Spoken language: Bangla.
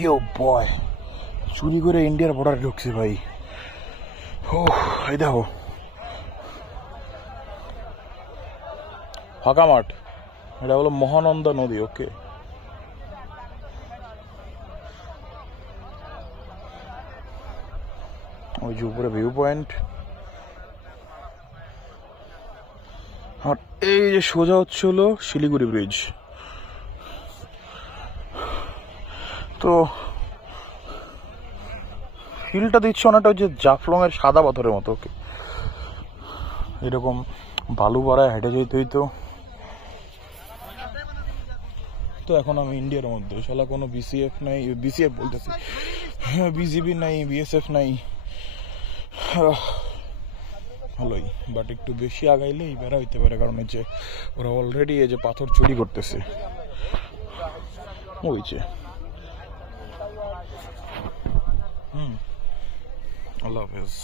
ইয়ো বয়, চুরি করে ইন্ডিয়ার বর্ডারে ঢুকছে ভাই। ও এই দেখো ফাঁকা মাঠ, এটা হলো মহানন্দা নদী। ওকে, ওই যে উপরে ভিউ পয়েন্ট, আর এই যে সোজা হচ্ছে হলো শিলিগুড়ি ব্রিজ। তো ফিলটা দিচ্ছে অনেকটা ওই যে জাফলং এর সাদা পাথরের মতো। ওকে, এরকম বালু পাড়ায় হেঁটে যেতে হইতো। তো এখন আমি ইন্ডিয়ার মধ্যে, শালা কোনো বিসিএফ নাই, বিসিএফ বলতেছি, বিজিবি নাই, বিএসএফ নাই, ভালোই। বাট একটু বেশি আগাইলে এই বেড়া হইতে পারে, কারণ হচ্ছে ওরা অলরেডি এই যে পাথর চুরি করতেছে। ওই যে আল্লাহ হাফেজ।